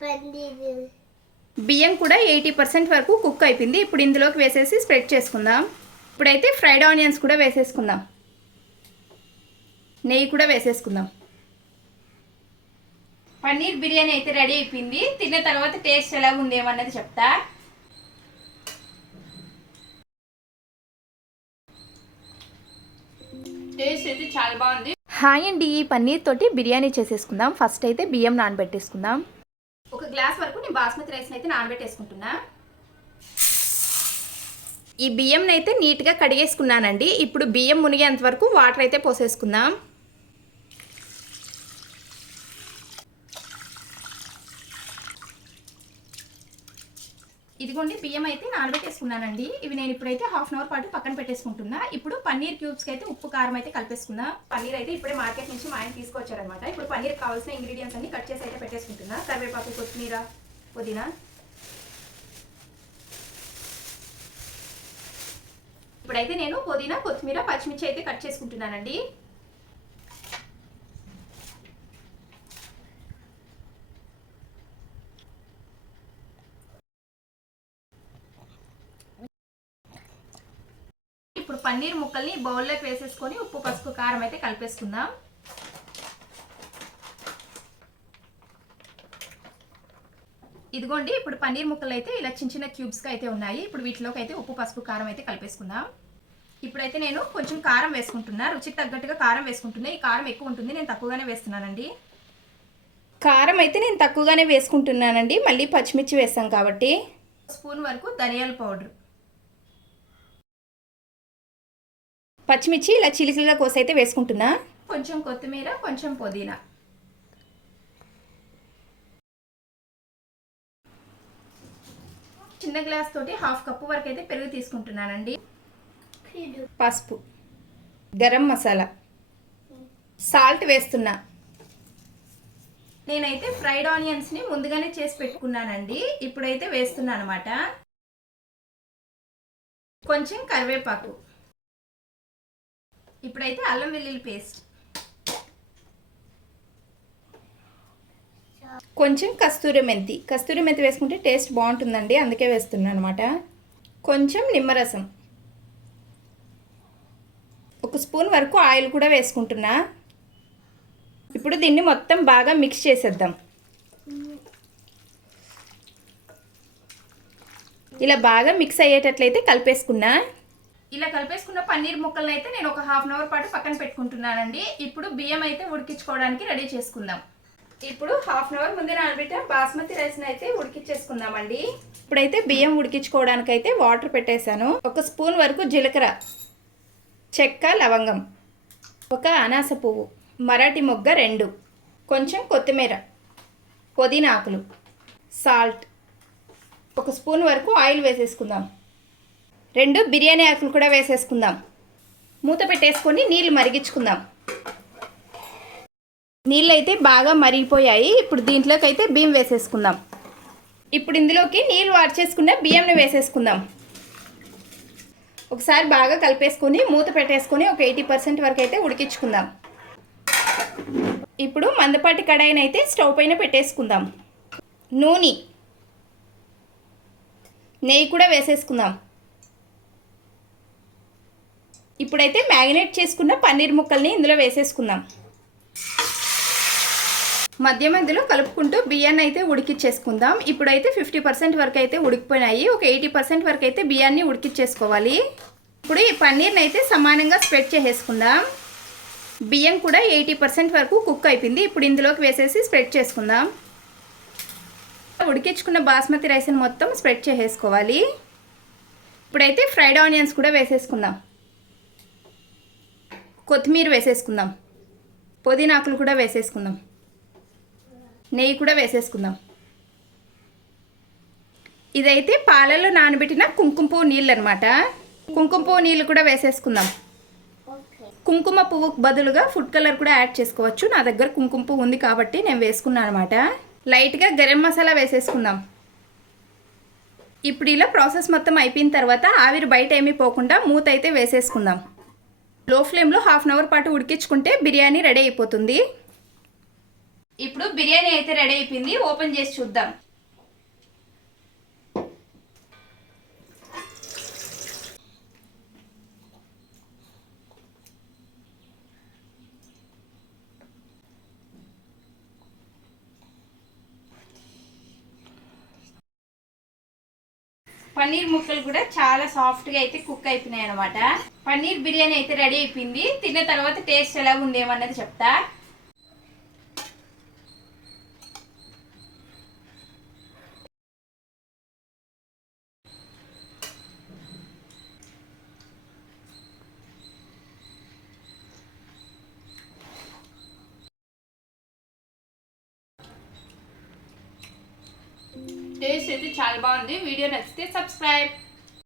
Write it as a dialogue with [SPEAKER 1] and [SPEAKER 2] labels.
[SPEAKER 1] పన్నీర్
[SPEAKER 2] బియ్యం కూడా eighty percent వరకు కుక్ అయిపోయింది. ఇప్పుడు ఇందులోకి వేసేసి స్ప్రెడ్ చేసుకుందాం. ఇప్పుడైతే ఫ్రైడ్ ఆనియన్స్ కూడా వేసేసుకుందాం. నెయ్యి కూడా వేసేసుకుందాం. పన్నీర్ బిర్యానీ అయితే రెడీ అయిపోయింది. తిన్న తర్వాత టేస్ట్ ఎలా ఉంది ఏమన్నది చెప్తా. టేస్ట్ అయితే చాలా బాగుంది. హాయ్ అండి. ఈ పన్నీర్ తోటి బిర్యానీ చేసేసుకుందాం. ఫస్ట్ అయితే బియ్యం నానబెట్టేసుకుందాం. గ్లాస్ వరకు నేను బాస్మతి రైస్ అయితే నానబెట్టేసుకుంటున్నా. ఈ బియ్యం అయితే నీట్గా కడిగేసుకున్నానండి. ఇప్పుడు బియ్యం మునిగేంత వరకు వాటర్ అయితే పోసేసుకుందాం. ఇదిగోండి బియ్యం అయితే నానబెట్టేసుకున్నానండి. ఇవి నేను ఇప్పుడైతే హాఫ్ అన్ అవర్ పాటు పక్కన పెట్టేసుకుంటున్నా. ఇప్పుడు పన్నీర్ క్యూబ్స్కి అయితే ఉప్పు కారం అయితే కలిపేసుకుందాం పన్నీర్ అయితే ఇప్పుడే మార్కెట్ నుంచి మా ఆయన తీసుకొచ్చారనమాట ఇప్పుడు పన్నీర్ కావాల్సిన ఇంగ్రీడియంట్స్ అన్ని కట్ చేసి అయితే పెట్టేసుకుంటున్నా. కరివేపాకు కొత్తిమీర పుదీనా. ఇప్పుడైతే నేను పుదీనా కొత్తిమీర పచ్చిమిర్చి అయితే కట్ చేసుకుంటున్నానండి ఇప్పుడు పన్నీర్ ముక్కల్ని బౌల్లోకి వేసేసుకొని ఉప్పు పసుపు కారం అయితే కలిపేసుకుందాం. ఇదిగోండి ఇప్పుడు పన్నీర్ ముక్కలు అయితే ఇలా చిన్న చిన్న క్యూబ్స్గా అయితే ఉన్నాయి. ఇప్పుడు వీటిలోకి అయితే ఉప్పు పసుపు కారం అయితే కలిపేసుకుందాం. ఇప్పుడైతే నేను కొంచెం కారం వేసుకుంటున్నా. రుచికి తగ్గట్టుగా కారం వేసుకుంటున్నా. ఈ కారం ఎక్కువ ఉంటుంది నేను తక్కువగానే వేస్తున్నానండి. కారం అయితే నేను తక్కువగానే వేసుకుంటున్నానండి. మళ్ళీ పచ్చిమిర్చి వేస్తాం కాబట్టి. స్పూన్ వరకు ధనియాల పౌడర్. పచ్చిమిర్చి ఇలా చిలికలుగా కోసి అయితే వేసుకుంటున్నా. కొంచెం కొత్తిమీర కొంచెం పుదీనా. చిన్న గ్లాస్ తోటి హాఫ్ కప్పు వరకు అయితే పెరుగు తీసుకుంటున్నానండి. పసుపు గరం మసాలా సాల్ట్ వేస్తున్నా. నేనైతే ఫ్రైడ్ ఆనియన్స్ని ముందుగానే చేసి పెట్టుకున్నానండి. ఇప్పుడైతే వేస్తున్నాను అనమాట కొంచెం కరివేపాకు. ఇప్పుడైతే అల్లం వెల్లుల్లి పేస్ట్. కొంచెం కస్తూరి మెంతి. కస్తూరి మెంతి వేసుకుంటే టేస్ట్ బాగుంటుందండి అందుకే వేస్తున్నాను అనమాట కొంచెం నిమ్మరసం. ఒక స్పూన్ వరకు ఆయిల్ కూడా వేసుకుంటున్నా. ఇప్పుడు దీన్ని మొత్తం బాగా మిక్స్ చేసేద్దాం. ఇలా బాగా మిక్స్ అయ్యేటట్లయితే కలిపేసుకున్నా. ఇలా కలిపేసుకున్న పన్నీర్ ముక్కలను అయితే నేను ఒక హాఫ్ అన్ అవర్ పాటు పక్కన పెట్టుకుంటున్నానండి. ఇప్పుడు బియ్యం అయితే ఉడికించుకోవడానికి రెడీ చేసుకుందాం. ఇప్పుడు హాఫ్ అన్ అవర్ ముందే నానబెట్టిన బాస్మతి రైస్ని అయితే ఉడికించేసుకుందామండి. ఇప్పుడైతే బియ్యం ఉడికించుకోవడానికి అయితే వాటర్ పెట్టేశాను. ఒక స్పూన్ వరకు జీలకర్ర చెక్క లవంగం ఒక అనాస పువ్వు మరాఠీ మొగ్గ రెండు కొంచెం కొత్తిమీర పుదీనా ఆకులు సాల్ట్ ఒక స్పూన్ వరకు ఆయిల్ వేసేసుకుందాం. రెండు బిర్యానీ ఆకులు కూడా వేసేసుకుందాం. మూత పెట్టేసుకొని నీళ్ళు మరిగించుకుందాం. నీళ్ళు అయితే బాగా మరిగిపోయాయి. ఇప్పుడు దీంట్లోకి అయితే బియ్యం వేసేసుకుందాం. ఇప్పుడు ఇందులోకి నీళ్ళు వాడ్చేసుకున్న బియ్యంని వేసేసుకుందాం. ఒకసారి బాగా కలిపేసుకొని మూత పెట్టేసుకొని ఒక ఎయిటీ పర్సెంట్ వరకు అయితే ఉడికించుకుందాం. ఇప్పుడు మందపాటి కడాయిని అయితే స్టవ్ పైన పెట్టేసుకుందాం. నూనె. నెయ్యి కూడా వేసేసుకుందాం. ఇప్పుడైతే మ్యారినేట్ చేసుకున్న పన్నీర్ ముక్కల్ని ఇందులో వేసేసుకుందాం. మధ్య మధ్యలో కలుపుకుంటూ బియ్యాన్ని అయితే ఉడికిచ్చేసుకుందాం. ఇప్పుడైతే ఫిఫ్టీ పర్సెంట్ వరకు అయితే ఉడికిపోయినాయి. ఒక ఎయిటీ పర్సెంట్ వరకు అయితే బియ్యాన్ని ఉడికిచ్చేసుకోవాలి. ఇప్పుడు ఈ పన్నీర్ని అయితే సమానంగా స్ప్రెడ్ చేసేసుకుందాం. బియ్యం కూడా ఎయిటీ పర్సెంట్ వరకు కుక్ అయిపోయింది. ఇప్పుడు ఇందులోకి వేసేసి స్ప్రెడ్ చేసుకుందాం. ఉడికించుకున్న బాస్మతి రైస్ని మొత్తం స్ప్రెడ్ చేసేసుకోవాలి. ఇప్పుడైతే ఫ్రైడ్ ఆనియన్స్ కూడా వేసేసుకుందాం. కొత్తిమీర వేసేసుకుందాం. పుదీనాకులు కూడా వేసేసుకుందాం. నెయ్యి కూడా వేసేసుకుందాం. ఇదైతే పాలలో నానబెట్టిన కుంకుమ పువ్వు నీళ్ళు అనమాట కుంకుమ పువ్వు నీళ్ళు కూడా వేసేసుకుందాం. కుంకుమ పువ్వుకు బదులుగా ఫుడ్ కలర్ కూడా యాడ్ చేసుకోవచ్చు. నా దగ్గర కుంకుమ పువ్వు ఉంది కాబట్టి నేను వేసుకున్నాను అనమాట. లైట్గా గరం మసాలా వేసేసుకుందాం. ఇప్పుడు ఇలా ప్రాసెస్ మొత్తం అయిపోయిన తర్వాత ఆవిరి బయట ఏమీ పోకుండా మూత అయితే వేసేసుకుందాం. లో ఫ్లేమ్లో హాఫ్ అన్ అవర్ పాటు ఉడికించుకుంటే బిర్యానీ రెడీ అయిపోతుంది. ఇప్పుడు బిర్యానీ అయితే రెడీ అయిపోయింది. ఓపెన్ చేసి చూద్దాం. పన్నీర్ ముక్కలు కూడా చాలా సాఫ్ట్గా అయితే కుక్ అయిపోయినాయి అనమాట పన్నీర్ బిర్యానీ అయితే రెడీ అయిపోయింది. తిన్న తర్వాత టేస్ట్ ఎలా ఉందేమన్నది చెప్తా. టేస్ట్ అయితే చాలా బాగుంది. వీడియో నచ్చితే సబ్స్క్రైబ్.